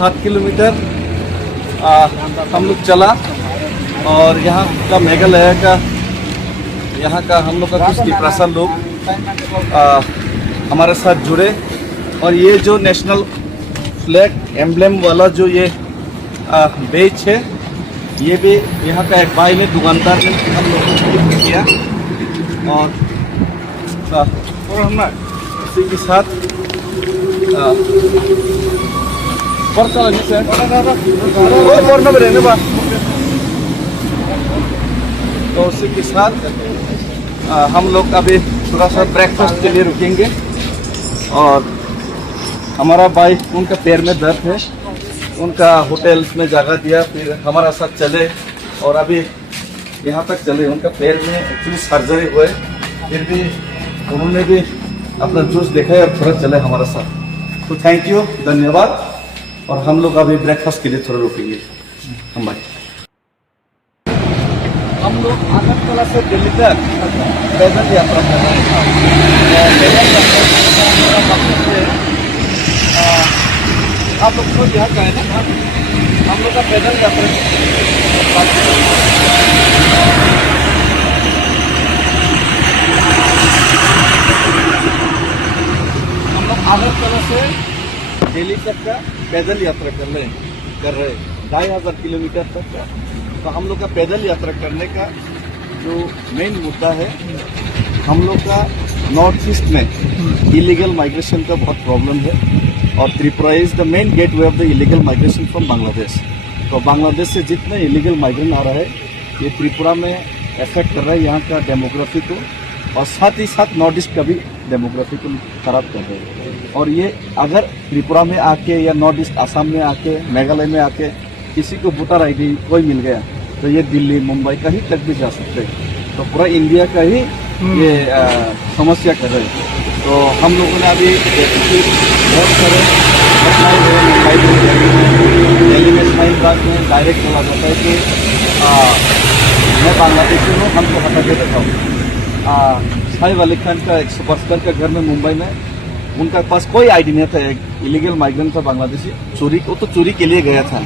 7 kilometre हम लोग चला और यहाँ का मेघालय का यहाँ का हम लोग का कुछ तिपरासा लोग हमारे साथ जुड़े और ये जो नेशनल फ्लैग एम्ब्लेम वाला जो ये बेच है ये भी यहाँ का एक भाई ने दुकानदार ने हम लोगों को किया और हम इसी के साथ तो उसी के साथ हम लोग अभी थोड़ा सा ब्रेकफास्ट के लिए रुकेंगे और हमारा भाई उनका पैर में दर्द है, उनका होटल में जगह दिया, फिर हमारा साथ चले और अभी यहाँ तक चले। उनका पैर में एक्चुअली सर्जरी हुए, फिर भी उन्होंने भी अपना जूस देखा है और थोड़ा चले हमारा साथ। तो थैंक यू, धन्यवाद। और हम लोग अभी ब्रेकफास्ट के लिए थोड़ा रुकेंगे। हम लोग अगरतला से दिल्ली तक पैदल यात्रा कर रहे हैं। आप लोग को यहाँ का है ना, हम लोग का पैदल यात्रा हम लोग अगरतला से दिल्ली तक का पैदल यात्रा कर रहे हैं 2500 किलोमीटर तक का। तो हम लोग का पैदल यात्रा करने का जो मेन मुद्दा है, हम लोग का नॉर्थ ईस्ट में इलीगल माइग्रेशन का बहुत प्रॉब्लम है और Tripura is the main gateway of the illegal migration from Bangladesh. तो बांग्लादेश से जितने इलीगल माइग्रेंट आ रहा है ये त्रिपुरा में इफेक्ट कर रहा है यहाँ का डेमोग्राफी को, और साथ ही साथ नॉर्थ ईस्ट का भी डेमोग्राफी को खराब कर रहे हैं। और ये अगर त्रिपुरा में आके या नॉर्थ ईस्ट आसाम में आके मेघालय में आके किसी को वोटर आईडी कोई मिल गया तो ये दिल्ली मुंबई कहीं तक भी जा सकते हैं। तो पूरा इंडिया का ही ये समस्या कर रहे हैं। तो हम लोगों ने अभी बहुत सारे घटनाएं हुए मुंबई में, दिल्ली में शाहीन में डायरेक्ट बोला जाता है कि मैं बांग्लादेशी हूँ, हमको हटा के दिखाओ। साहिब अली खान का एक सुपरस्टार का घर में मुंबई में, उनका पास कोई आईडी नहीं था, एक इलीगल माइग्रेंट था बांग्लादेशी, चोरी को तो चोरी के लिए गया था,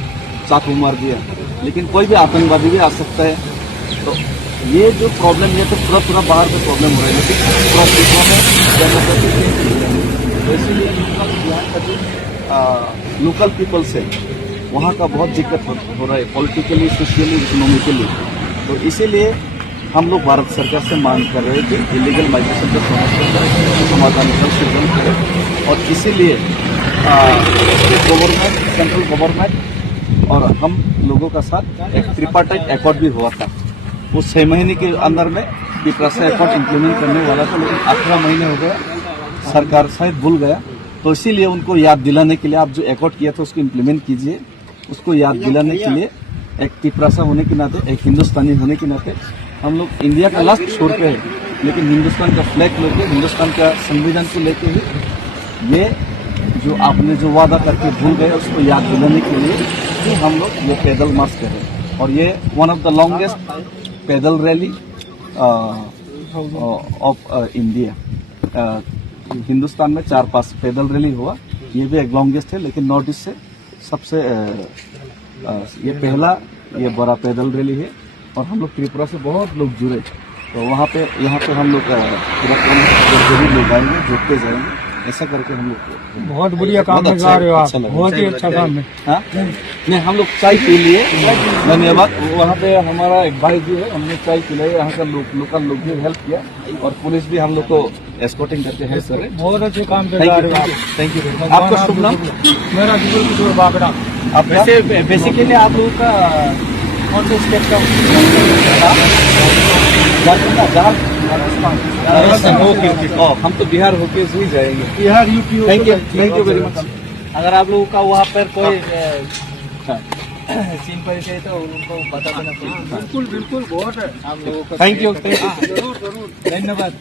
चाकू मार दिया। लेकिन कोई भी आतंकवादी भी आ सकता है। तो ये जो प्रॉब्लम है तो पूरा बाहर से प्रॉब्लम हो रहा है, लेकिन पूरा त्रिपुरा में डेमोक्रेसी। तो इसीलिए यहाँ का जो लोकल पीपल्स है वहाँ का बहुत दिक्कत हो रहा है, पॉलिटिकली, सोशली, इकोनॉमिकली। तो इसीलिए हम लोग भारत सरकार से मांग कर रहे हैं कि इलीगल माइग्रेशन का समस्या समाधान करें। और इसीलिए गवर्नमेंट, सेंट्रल गवर्नमेंट और हम लोगों का साथ एक ट्रिपार्टाइट एकॉर्ड भी हुआ था। वो 6 महीने के अंदर में त्रिपुरा एकॉर्ड इम्प्लीमेंट करने वाला था, लेकिन 18 महीने हो गया, सरकार शायद भूल गया। तो इसीलिए उनको याद दिलाने के लिए आप जो एकॉर्ड किया था उसको इम्प्लीमेंट कीजिए। उसको याद दिलाने के लिए एक त्रिपुरा होने के नाते, एक हिंदुस्तानी होने के नाते, हम लोग इंडिया का लास्ट छोर पे है, लेकिन हिंदुस्तान का फ्लैग लेके, हिंदुस्तान का संविधान को लेके ही ये जो आपने जो वादा करके भूल गए उसको याद दिलाने के लिए कि हम लोग ये पैदल मार्च कर रहे हैं। और ये वन ऑफ द लॉन्गेस्ट पैदल रैली ऑफ इंडिया। हिंदुस्तान में 4-5 पैदल रैली हुआ, ये भी एक लॉन्गेस्ट है, लेकिन नॉर्थ ईस्ट से सबसे ये पहला ये बड़ा पैदल रैली है। और हम लोग त्रिपुरा से बहुत लोग जुड़े, तो वहाँ पे यहाँ पे हम लोग पूरा जरूर लोग आएंगे, जुटते जाएंगे, ऐसा करके हम लोग बहुत बढ़िया काम में जा रहे हो आप, बहुत ही अच्छा काम है। हाँ नहीं, हम लोग चाय पी लिए, धन्यवाद। वहाँ पे हमारा एक भाई जी है, हमने चाय पिलाई, यहाँ का लोकल लोग भी हेल्प किया और पुलिस भी हम लोग को एस्कॉर्टिंग करके हेल्प कर रहे हैं। बहुत अच्छे काम कर जा रहे हो आप, थैंक यू। आपका शुभ नाम? मेरा किशोर बागड़ा। आप बेसिकली आप लोगों का कौन से स्टेट का? हम तो बिहार होके ही जाएंगे, Bihar, UP. Thank you very much. अगर आप लोगों का वहाँ पर कोई सीन परिचय है तो उनको बता देना। बिल्कुल बहुत है आप लोगों को। थैंक यू, जरूर धन्यवाद।